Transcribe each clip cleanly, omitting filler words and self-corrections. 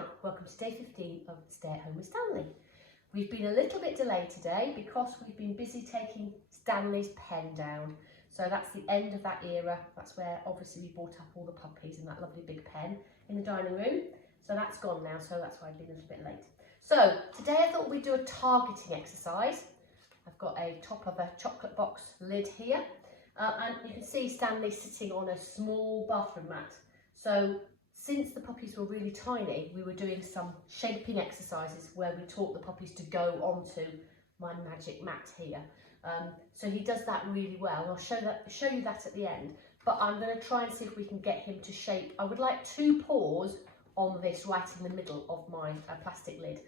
Hi, welcome to day 15 of Stay at Home with Stanley. We've been a little bit delayed today because we've been busy taking Stanley's pen down. So that's the end of that era. That's where obviously we brought up all the puppies and that lovely big pen in the dining room. So that's gone now, so that's why I've been a little bit late. So today I thought we'd do a targeting exercise. I've got a top of a chocolate box lid here. And you can see Stanley sitting on a small bathroom mat. So since the puppies were really tiny, we were doing some shaping exercises where we taught the puppies to go onto my magic mat here. So he does that really well. I'll show you that at the end. But I'm going to try and see if we can get him to shape. I would like 2 paws on this right in the middle of my plastic lid.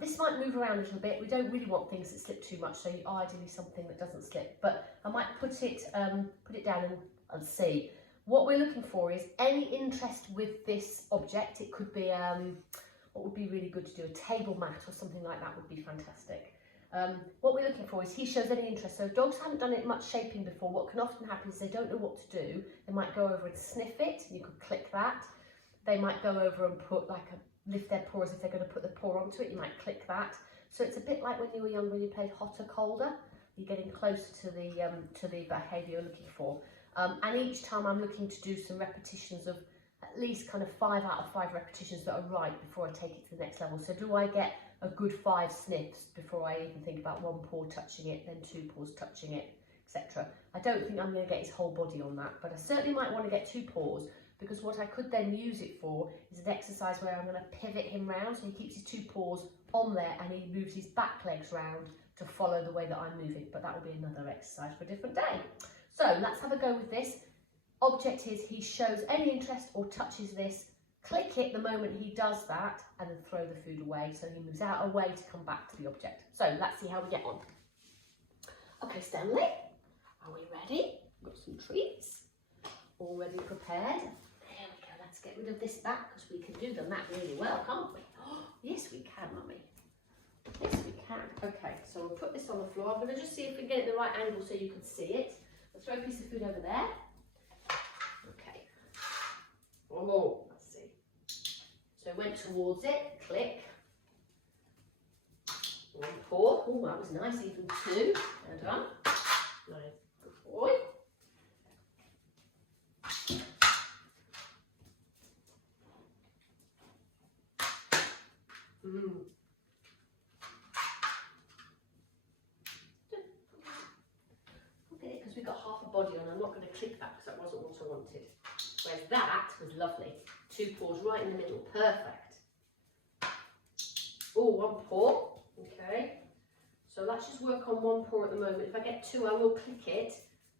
This might move around a little bit. We don't really want things that slip too much, so ideally something that doesn't slip. But I might put it down and see. What we're looking for is any interest with this object. It could be, what would be really good to do, a table mat or something like that would be fantastic. What we're looking for is he shows any interest. So if dogs haven't done it much shaping before, what can often happen is they don't know what to do. They might go over and sniff it, and you could click that. They might go over and put lift their paw as if they're going to put the paw onto it. You might click that. So it's a bit like when you were young, when you played hot or colder. You're getting closer to the behaviour you're looking for. And each time I'm looking to do some repetitions of at least kind of 5 out of 5 repetitions that are right before I take it to the next level. So do I get a good 5 sniffs before I even think about 1 paw touching it, then 2 paws touching it, etc. I don't think I'm going to get his whole body on that, but I certainly might want to get 2 paws, because what I could then use it for is an exercise where I'm going to pivot him round, so he keeps his 2 paws on there and he moves his back legs round to follow the way that I'm moving. But that will be another exercise for a different day. So let's have a go with this. Object is he shows any interest or touches this, click it the moment he does that, and then throw the food away. So he moves out away to come back to the object. So let's see how we get on. Okay, Stanley, are we ready? Got some treats already prepared. There we go. Let's get rid of this back because we can do the mat really well, can't we? Oh, yes, we can, Mummy. Yes, we can. Okay, so we'll put this on the floor. I'm going to just see if we can get it the right angle so you can see it. Let's throw a piece of food over there. Okay. Oh, let's see. So I went towards it. Click. 1 paw. Oh, that was nice. Even 2. Well done. Nice. Good boy. Because we got half a body on, I'm not going to click that because that wasn't what I wanted. Whereas that was lovely. 2 paws right in the middle, perfect. Oh, 1 paw, okay. So let's just work on 1 paw at the moment. If I get 2, I will click it,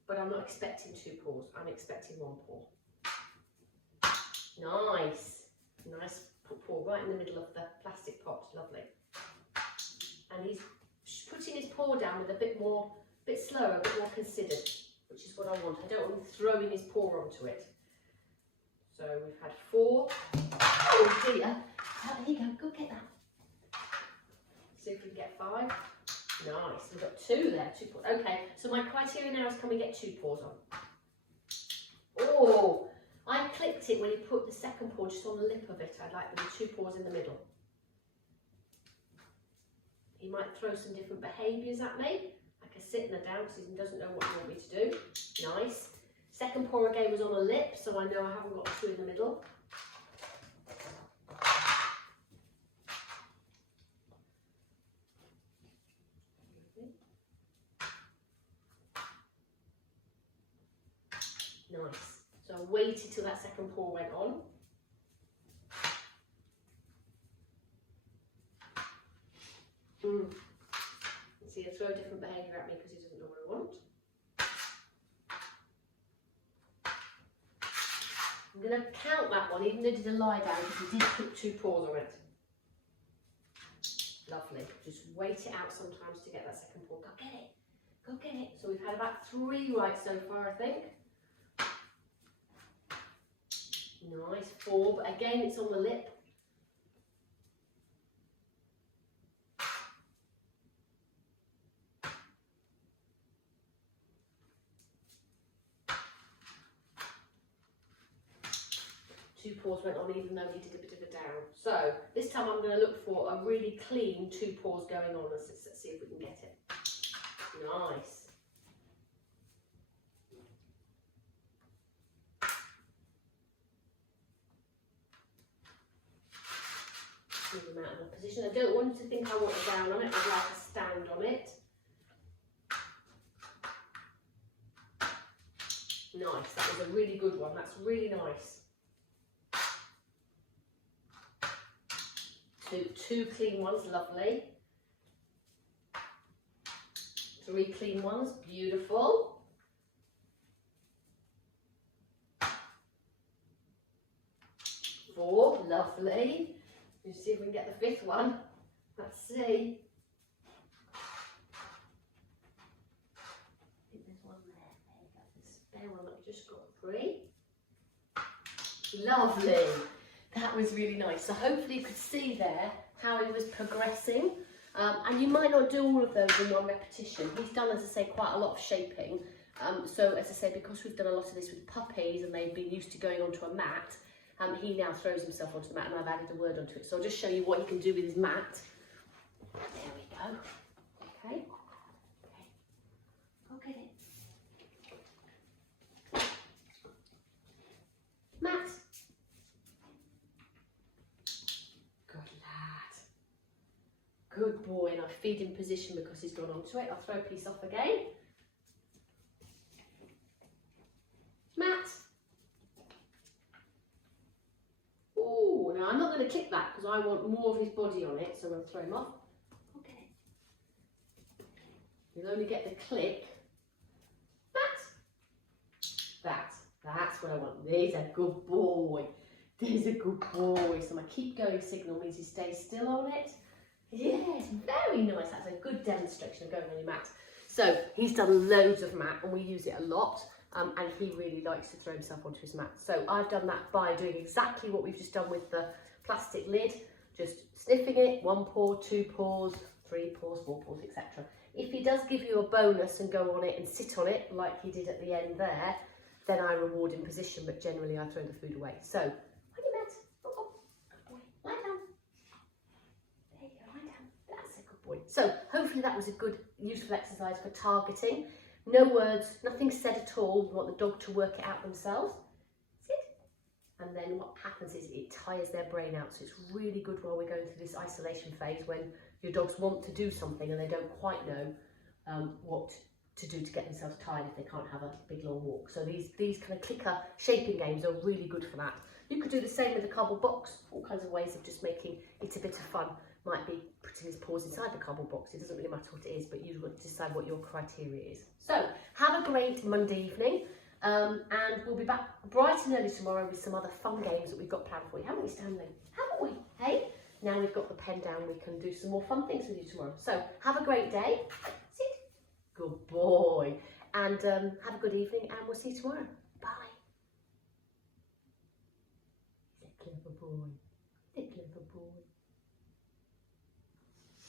but I'm not expecting 2 paws. I'm expecting 1 paw. Nice, nice paw right in the middle of the plastic pot, lovely. And he's putting his paw down with a bit slower, a bit more considered, which is what I want. I don't want him throwing his paw onto it. So we've had 4. Oh dear. Oh, there you go. Go get that. See if we can get 5. Nice. We've got 2 there. 2 paws. Okay. So my criteria now is, can we get 2 paws on? Oh, I clicked it when he put the 2nd paw just on the lip of it. I'd like the 2 paws in the middle. He might throw some different behaviours at me, like a sit and a down, because he doesn't know what you want me to do. Nice. 2nd paw again was on a lip, so I know I haven't got 2 in the middle. Nice. So I waited till that 2nd paw went on. See, he'll throw a different behaviour at me because he doesn't know what I want. I'm going to count that one, even though he did a lie down, because he did put 2 paws on it. Lovely. Just wait it out sometimes to get that 2nd paw. Go get it. Go get it. So we've had about 3 right so far, I think. Nice. 4, but again, it's on the lip. 2 paws went on even though he did a bit of a down. So this time I'm going to look for a really clean 2 paws going on. Let's see if we can get it. Nice. Move him out of the position. I don't want him to think I want a down on it. I'd like a stand on it. Nice. That was a really good one. That's really nice. Two clean ones, lovely. 3 clean ones, beautiful. 4, lovely. Let's see if we can get the 5th one. Let's see. I think there's one there. There you go. The spare one that we just got 3. Lovely. That was really nice. So hopefully you could see there how he was progressing. And you might not do all of those in one repetition. He's done, as I say, quite a lot of shaping. So as I say, because we've done a lot of this with puppies and they've been used to going onto a mat, he now throws himself onto the mat, and I've added a word onto it. So I'll just show you what he can do with his mat. There we go. Okay. Okay. I'll get it. Mat. Good boy, and I feed in position because he's gone onto it. I'll throw a piece off again. Mat. Oh, now I'm not going to click that because I want more of his body on it, so I'm going to throw him off. Okay. You'll only get the click. Mat. That's what I want. There's a good boy. There's a good boy. So my keep going signal means he stays still on it. Yes, very nice. That's a good demonstration of going on your mat. So he's done loads of mat and we use it a lot, and he really likes to throw himself onto his mat. So I've done that by doing exactly what we've just done with the plastic lid, just sniffing it, 1 paw, 2 paws, 3 paws, 4 paws, etc. If he does give you a bonus and go on it and sit on it like he did at the end there, then I reward in position, but generally I throw the food away. So on your mat. Oh, good boy. Lie down. So hopefully that was a good, useful exercise for targeting. No words, nothing said at all. You want the dog to work it out themselves. Sit. And then what happens is it tires their brain out. So it's really good while we're going through this isolation phase when your dogs want to do something and they don't quite know what to do to get themselves tired if they can't have a big long walk. So these kind of clicker shaping games are really good for that. You could do the same with the cardboard box. All kinds of ways of just making it a bit of fun. Might be putting his paws inside the cardboard box. It doesn't really matter what it is, but you decide what your criteria is. So have a great Monday evening, and we'll be back bright and early tomorrow with some other fun games that we've got planned for you. Haven't we, Stanley? Haven't we? Hey, now we've got the pen down, we can do some more fun things with you tomorrow. So have a great day. Sit. Good boy. And have a good evening, and we'll see you tomorrow. Bye. He's a clever boy.